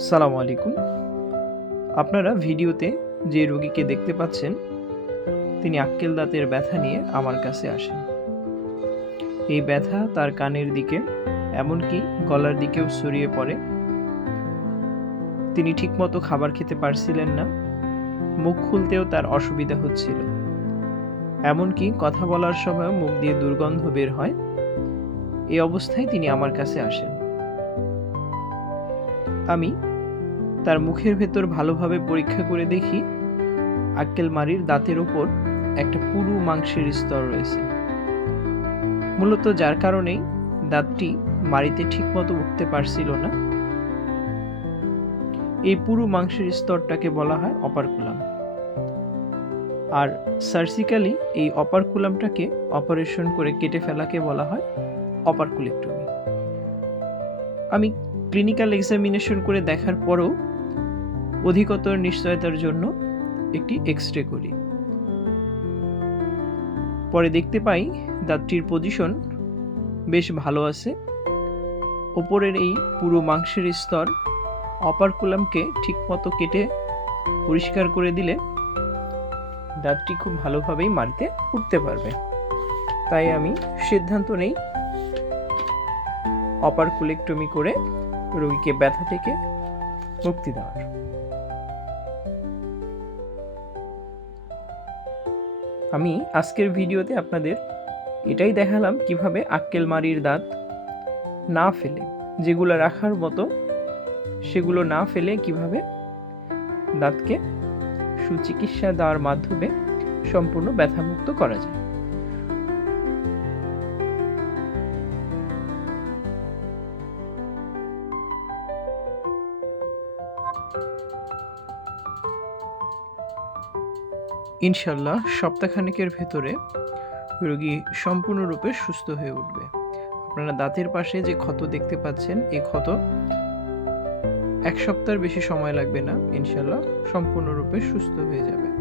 সালাম আলাইকুম। আপনারা ভিডিওতে যে রোগীকে দেখতে পাচ্ছেন, তিনি আক্কেল দাঁতের ব্যথা নিয়ে আমার কাছে আসেন। এই ব্যথা তার কানের দিকে, এমনকি গলার দিকেও ছড়িয়ে পড়ে। তিনি ঠিকমতো খাবার খেতে পারছিলেন না, মুখ খুলতেও তার অসুবিধা হচ্ছিল। এমনকি কথা বলার সময় মুখ দিয়ে দুর্গন্ধ বের হয়। এই অবস্থায় তিনি আমার কাছে আসেন। আমি তার মুখের ভেতর ভালোভাবে পরীক্ষা করে দেখি আক্কেল মারির দাঁতের ওপর একটা পুরু মাংসের স্তর রয়েছে। মূলত যার কারণেই দাঁতটি মারিতে ঠিকমতো উঠতে পারছিল না। এই পুরু মাংসের স্তরটাকে বলা হয় অপারকুলাম আর সার্জিক্যালি এই অপারকুলামটাকে অপারেশন করে কেটে ফেলাকে বলা হয় অপারকুলেক্টমি। আমি ক্লিনিক্যাল এক্সামিনেশন করে দেখার পরেও অধিকতর নিশ্চয়তার জন্য একটি এক্স রে করি। পরে দেখতে পাই দাঁতটির পজিশন বেশ ভালো আছে। ওপরের এই পুরো মাংসের স্তর অপারকুলামকে ঠিকমতো কেটে পরিষ্কার করে দিলে দাঁতটি খুব ভালোভাবেই মাটিতে উঠতে পারবে। তাই আমি সিদ্ধান্ত নেই অপারকুলেক্টমি করে রোগীকে ব্যথা থেকে মুক্তি দেওয়ার। আমি আজকের ভিডিওতে আপনাদের এটাই দেখালাম কীভাবে আক্কেল মারির দাঁত না ফেলে, যেগুলো রাখার মতো সেগুলো না ফেলে কীভাবে দাঁতকে সুচিকিৎসা দেওয়ার মাধ্যমে সম্পূর্ণ ব্যথামুক্ত করা যায়। ইনশাল্লাহ সপ্তাহখানেকের ভেতরে রোগী সম্পূর্ণরূপে সুস্থ হয়ে উঠবে। আপনারা দাঁতের পাশে যে ক্ষত দেখতে পাচ্ছেন, এই ক্ষত এক সপ্তাহের বেশি সময় লাগবে না। ইনশাল্লাহ সম্পূর্ণরূপে সুস্থ হয়ে যাবে।